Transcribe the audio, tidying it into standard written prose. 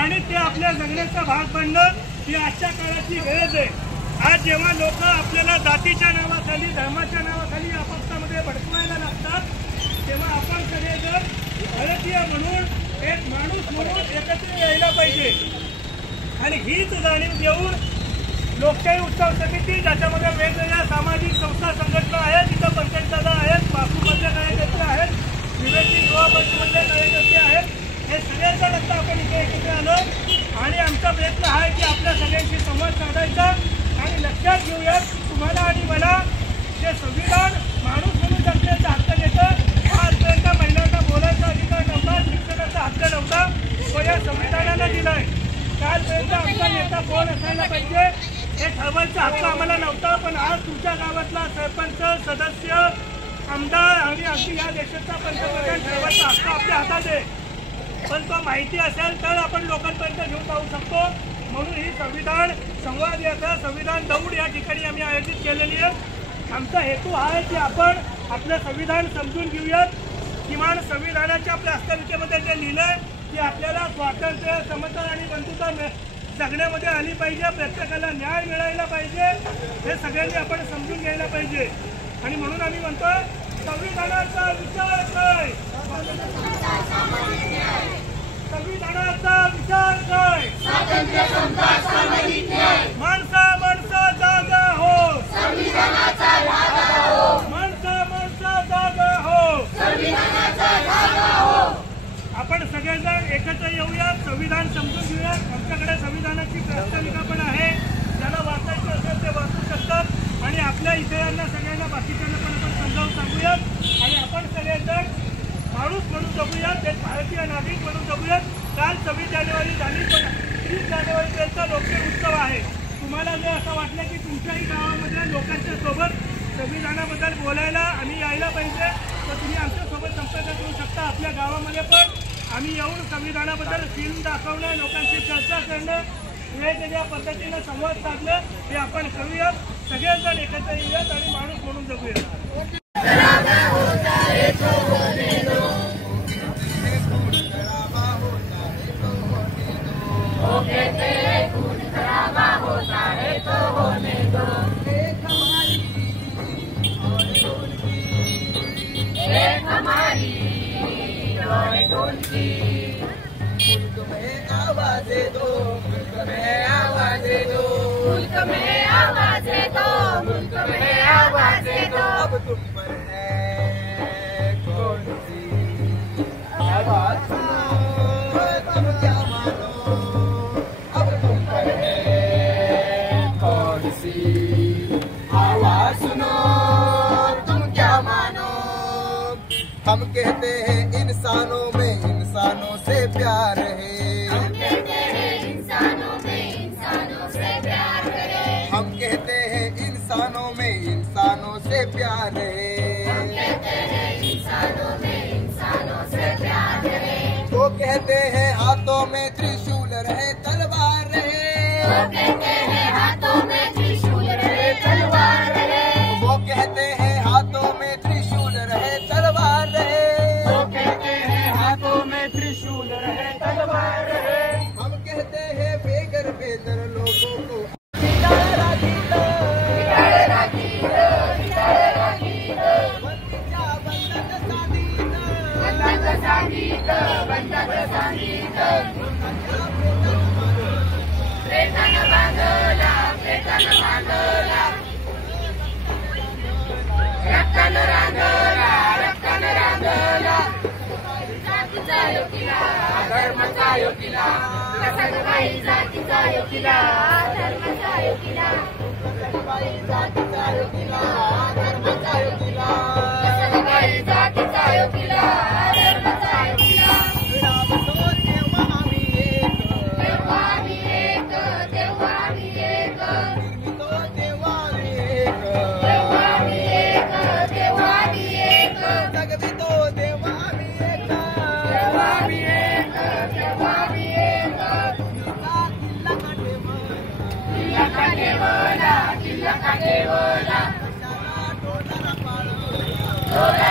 आणि ते आपल्या जगण्याचा भाग बनणं ही आजच्या काळाची गरज आहे। आज जेव्हा लोक आपल्याला जातीच्या नावाखाली धर्माच्या नावाखाली आपत्तामध्ये भडकवायला लागतात तेव्हा आपण सगळेजण भारतीय म्हणून एक माणूस म्हणून एकत्र यायला पाहिजे आणि हीच जाणीव देऊन लोकशाही उत्सव समिती ज्याच्यामध्ये वेगवेगळ्या सामाजिक संस्था संघटना आहेत, तिथं पंचायतदादा आहेत, वास्तूमधले कार्यकर्ते आहेत, विवेकी युवा मंचमधले कार्यकर्ते आहेत, हे सगळ्यांचा रस्ता आपण इथे एकत्र आलो आणि आमचा प्रयत्न आहे की आपल्या सगळ्यांशी संवाद साधायचा आणि लक्षात घेऊयात तुम्हाला आणि मला जे संविधान माणूस म्हणून जगण्याचा हक्क देतं, आजपर्यंत महिलांना बोलायचा अधिकार नव्हता, शिक्षणाचा हक्क नव्हता, तो या संविधानानं दिलाय। कालपर्यंत आमचा नेता कोण असायला पाहिजे हे ठरवायचा हक्क आम्हाला नव्हता, पण आज तुमच्या गावातला सरपंच, सदस्य, आमदार आणि अगदी या देशाचा पंतप्रधान ठरवायचा हक्क आपल्या हातात आहे। पण तो माहिती असेल तर आपण लोकांपर्यंत घेऊन जाऊ शकतो। म्हणून ही संविधान संवाद यात्रा, संविधान दौड या ठिकाणी आम्ही आयोजित केलेली आहे। आमचा हेतू हा आहे की आपण आपलं संविधान समजून घेऊयात, किमान संविधानाच्या आपल्या हस्तलिखितेमध्ये जे लिहिलंय की आपल्याला स्वातंत्र्य, समता आणि बंधुता जगण्यामध्ये आली पाहिजे, प्रत्येकाला न्याय मिळायला पाहिजे, हे सगळ्यांनी आपण समजून घ्यायला पाहिजे। आणि म्हणून आम्ही म्हणतो संविधानाचा विचार काय, संविधानाचा विचार काय, स्वातंत्र्य, समता, सामाजिक न्याय, माणसा माणसा जागा हो, संविधानाचा धागा हो, माणसा माणसा जागा हो, संविधानाचा धागा हो। आपण सगळेजण एकत्र येऊयात, संविधान समजून घेऊयात। आमच्याकडे संविधानाची प्रास्ताविका पण आहे, ज्याला वाचायचं असेल ते वाचू शकतात आणि आपल्या इतरांना सगळ्यांना बाकीच्यांना पण आपण समजावून सांगूयात आणि आपण सगळेजण माणूस म्हणून जगूयात, एक भारतीय नागरिक म्हणून जगूयात। काल 26 जानेवारी झाली, पण 30 जानेवारीपर्यंत लोकशाही उत्सव आहे। तुम्हाला जर असं वाटलं की तुमच्याही गावामधल्या लोकांच्या सोबत संविधानाबद्दल बोलायला आणि यायला पाहिजे तर तुम्ही आमच्यासोबत संपर्क करू शकता। आपल्या गावामध्ये पण आम्ही येऊन संविधानाबद्दल फिल्म दाखवणं, लोकांशी चर्चा करणं, वेगवेगळ्या पद्धतीनं संवाद साधणं हे आपण करूयात। सगळेजण एकत्र येऊयात आणि माणूस म्हणून जगूयात। आवाज़े दो, मुल्क में आवाज़े दो, मुल्क में आवाज़े दो, मुल्क में आवाज़े दो। अब तुम पर है कौन सी आवाज़ सुनो, तुम क्या मानो, अब तुम पर है कौन सी आवाज़ सुनो, तुम क्या मानो। हम कहते हैं इंसानों में इंसानों से प्यार है, हम कहते हैं इंसानों में इंसानों से प्यार है, हम कहते हैं इंसानों में इंसानों से प्यार है, हम कहते हैं इंसानों में इंसानों से प्यार है। वो कहते हैं हाथों में त्रिशूल रहे तलवार रहे, वो कहते हैं हाथों में त्रिशूल रहे तलवार रहे, वो कहते हैं हाथों में त्रिशूल रहे तलवार रहे, वो कहते हैं हाथों में त्रिशूल रहे तलवार रहे। हम कहते हैं बेघर बेदर लोगों को धर्माचा योगिला, कसबाई जातीचा योगिला, धर्माचा योगिला, कसबाई जातीचा योगिला, धर्माचा योगिला, कसबाई जातीचा योगिला, धर्माचा योगिला। तेव्हा आम्ही एक, तेव्हा आम्ही एक, तेव्हा आम्ही एक, तेव्हा आम्ही एक, तेव्हा आम्ही एक, तेव्हा आम्ही एक, जगवितो तेव्हा आम्ही एक, तेव्हा आम्ही एक, तेव्हा आम्ही एक। किल्ला काठेवाला, किल्ला काठेवाला, किल्ला काठेवाला, टोलाला पाळो, डोला